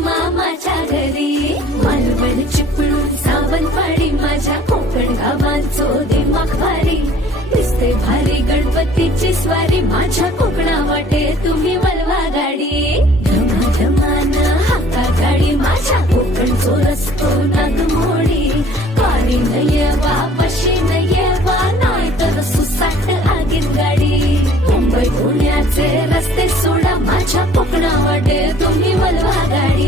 मामाच्या घरी. मालवण चिपळूण सावंतवाडी माझ्या कोकण गावांचो दिमाग भारी. दिसते भारी गणपतीची स्वारी माझ्या कोकणा वाटे तुम्ही वळवा गाडी. धमाधमान हाका गाडी माझ्या कोकणचो रस्तो नागमोडी. कारी नयवा पशी नयवा नाही तर सुसाट आगीन गाडी. मुंबई पुण्याचे रस्ते सोडा माझ्या कोकणा वाटे तुम्ही वळवा गाडी.